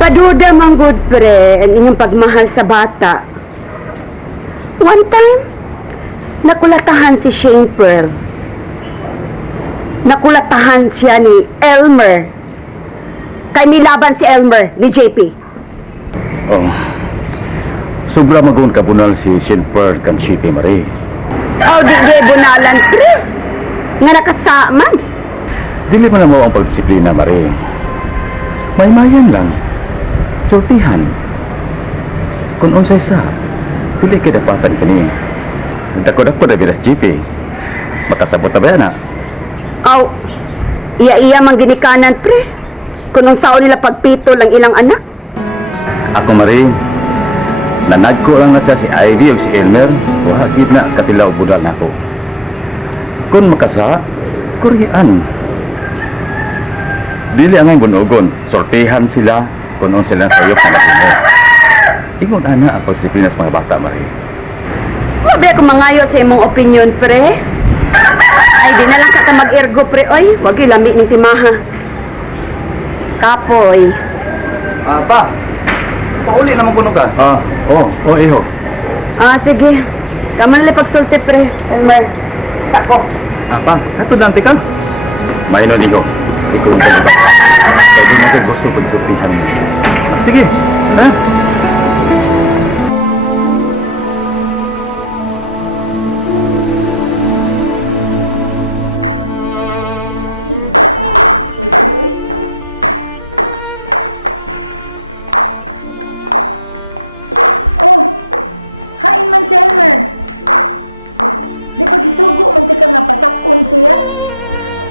Paduda mang good pre ang inyong pagmahal sa bata. One time, nakulatahan si Shane Pearl. Nakulatahan siya ni Elmer. Kay nilaban si Elmer ni JP. Oh. Sobra magun kabunal si Shane Pearl kan JP Marie. Oh, di bunalan pre. Nga nakasaman. Dili mo na mo ang pagdisiplina, Marie. May-mayan lang. Sultihan. Kung unsay sa, dili kidapatan kini. Dako-dako na bilas JP. Makasabot na ba yan, ha? Aw, iya-iya mang ginikanan, pre. Kung nung sao nila pagpito lang ilang anak. Ako, Marie, nanagko lang na sa si Ivy o si Elmer, o hagid na katilaw budal na ako. Kung makasa, kuryaan. Dili ang ngayon bunugon, sortihan sila kung nung silang sayop na nagino. Ingon ana ang pagdisiplina sa mga bata, Marie. Mabi ako mangayo sa imong opinion, pre. Ay, di na lang ka mag-ergo, pre. Oy, wag yung lambi ng timaha. Kapoy. Pa, pauli naman kuno ka. Iho. Sige. Kaman lang pagsulti, pre. Elmer. Sako. Pa, ato dante ka? Mainon, iho. Ikaw ang pagbabat. Kaya di natin gusto pagsultihan mo. Sige, ha? Di pag isugo, manti ka nga pasakon siya.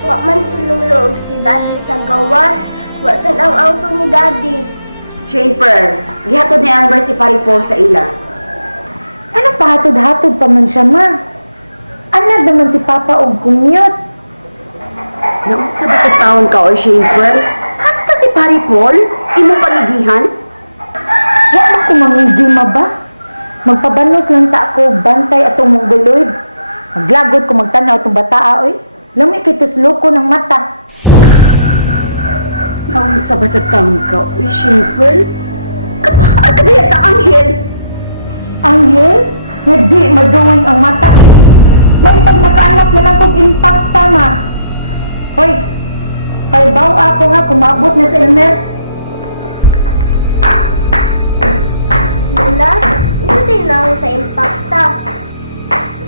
Wa man sululog si Daddy sa gawas. Wa sad ang auto ni Daddy. Shane Pearl, gihatod ni Amber si Paripol sa ila. Ano pahatod-hatod pa man siya, ma? Anak naman si Papa og kumyot. Naunsa ba sa taon ka o Shane Pearl? Hasta si Paripol? Imong panigihan? Wa man ko mamigima ba? Magpabanos lang ta ako, bantay atong mongoloid. Maglagod ko magtanaw atong bataa, oy. Lamay kitos loko ng mata. Naunsa ba sa taon ka o Shane Pearl? Kapahal ka ba sa anghel? Anghel? Nga di maduwing ang mata. May pag nakaanak na lang kong impacta, ma. Hoy, paibaw ako ha, kumabot na sa Elmer. Lola, ito din lang sa impacta.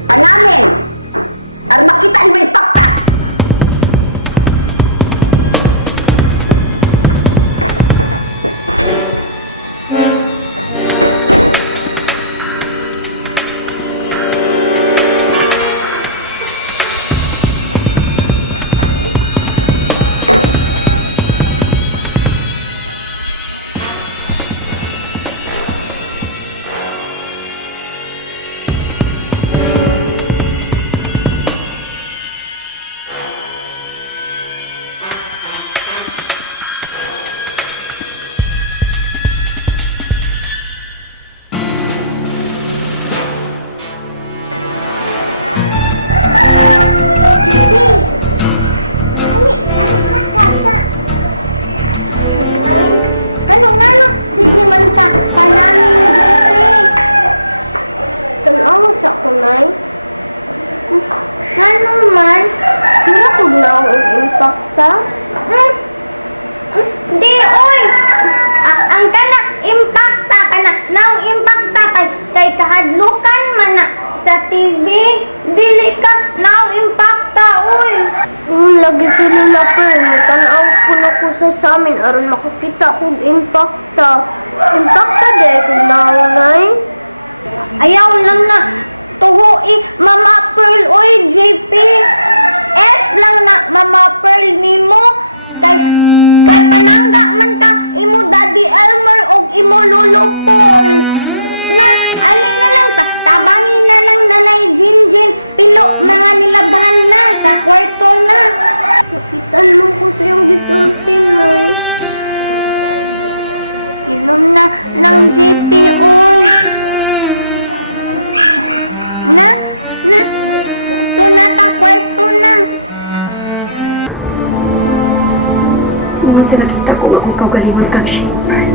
Panamin! Ar makita ni mo impacta! Di, oy! Ang kana, impacta ka na. Naong impacta kay kahadlukan man na sa TV. Dili ka, naong impacta, oy! Lagi sila lapar. Matanaw ko na ko sa amin aron makakita kong impacta. Impacta de, kung naunay. Ayaw lang na tuhui, Mama Pearl, oy, JP. S lang na, Mama Pearl nimo. Kay panangga man ka, imo Daddy Elmer og imo Lolo Paul. Na, alin na lang, tabangin na lang nanay JenJen. Pilo, mga nilabahan na, sa kwarto na. Kapitan mo ko sa iyong gisulti, Noy. Ilom na ng JP, oy. Na, ito na ta, kwarto na. Bisan nakita ko nga kung kaugalingon kang shaper.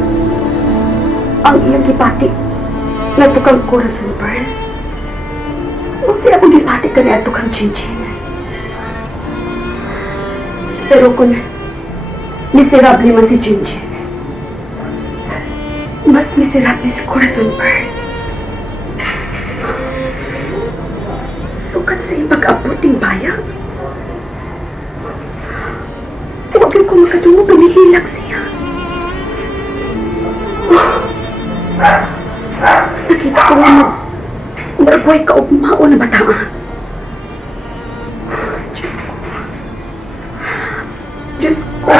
Ang iyang gipati nga tukang corazon pearl. Huwag siya akong gipati ka niya tukang JenJen. Pero kung miserable man si JenJen, mas miserable si corazon pearl. Sukat sa ipag-abuting bayang. Huwag ko makadungo pumihilak siya. Nakita ko nga maragway ka o mao na bataan. Diyos ko.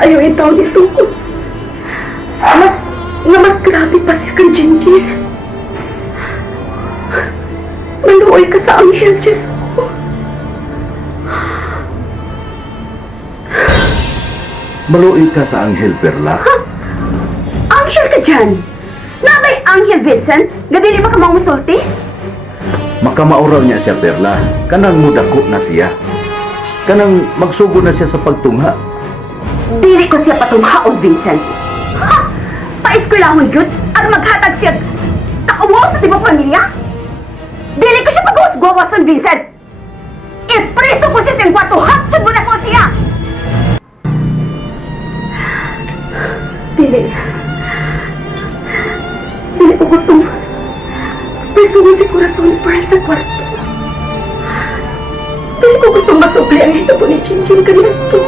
Ayaw itaw dito ko. Mas grabe pa siya kang JenJen. Maluoy ka sa anghel, Diyos ko. Maluoy ka sa anghel, Perla? Ha? Anghel ka dyan? Nabay Anghel Vincent? Gadili ba ka mga musulti? Makamauraw niya siya, Perla. Kanang mudako na siya. Kanang magsugo na siya sa pagtungha. Dili ko siya patunghaon, Vincent. Ha? Pa-eskwelahon yun? At maghatag siya kaumaw sa tibang pamilya? Dili ko siya pag-uwas-gawason, Vincent! Ipreso ko siya sa kwarto, hapsod mo na ko siya! Dili. Dili ko gustong presuhin si Corazon Pearl sa kwarto. Dili ko gustong masukli ang hitabo ni JenJen kanito.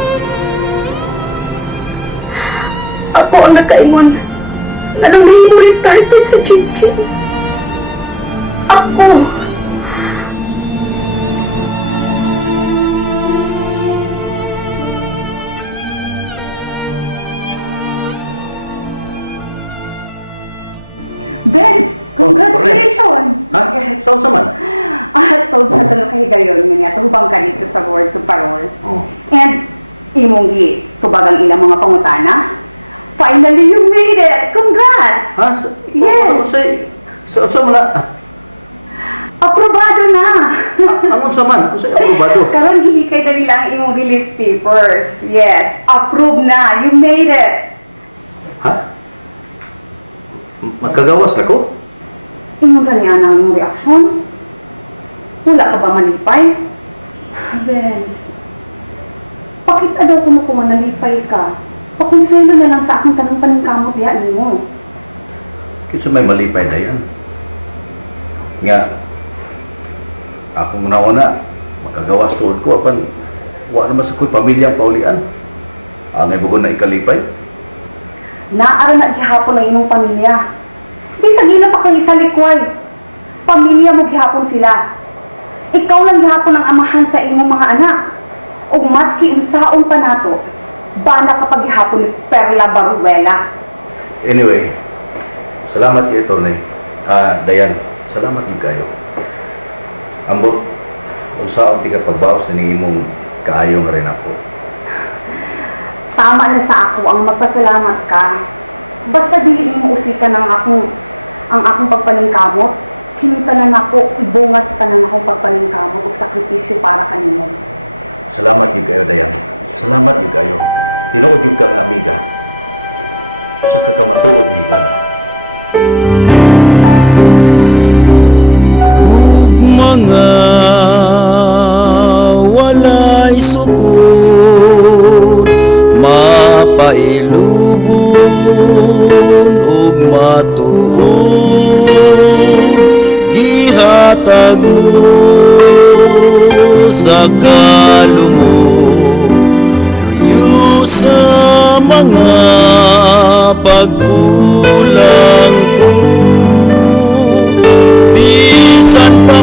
Ako ang nakaingon na nang nahimo retarded sa JenJen. Ako! Benz, congratulations! Ha? Saan sa man? So sa talo kahigayon nga tubang ka dito sa board to parol. Oh. And imong tubagang ilang mga pangutana. Finally, you made it! Congrats! Ha? Yes. Sa man? Aprobado na! Anong sa man? Sa aprobado? Karon gihikay na nila ang imong release papers. Yes, approved na! You made it! Ha? Magkagawas na ko? Ingon ka niya ang imong reaksyon? Wala ka ba malipay? Benz, pakita daw kung manalipay ka. Pakonsuelo na lang sa akong tanong paningkamot diha nimo. Kasi may malipay na yan. Nga, akong una-una, makagawas tuod ko, apan, wala naman sa ko'y pamilyang paulian. Angay bugon na ikalipay. Naara na gihapon ang imong pamilya. Bisag ila pa kay isa likway. Pamilya mo gihapon sila. Ikaw lang gihapon ang amahan sa imong mga anak. O maski unsaon pa nato, bana kapag gihapon ni Perla Baruela. Anyway, salamat kayo, Tornay. Dayan, salamat din kayo. Ambot, kung saan ti ka pagbawas na imong kaayong rin ako. Tama na sa ako ang magpasalamat ka. Basta dili mo usikan ang akong pagpaningkamot. Kinita na nako ibunga sa tanan akong pagpaningkamot ug sakripisyo para kanimo. Salamat yung kayo, Dayan. Salamat yung kayo. Tinuod yung kang amiga. Sa kakamatuod ni Gana. Ug mga walay sugod, mapailubon ug matuod, gihatag mo sa kalumog, luyo sa mga pagkulang ko. Bisan pa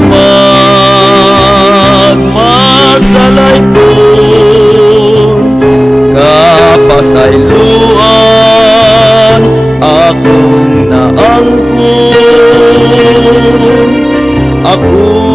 magmasalay po, kapasayloan akong naangkon. Ako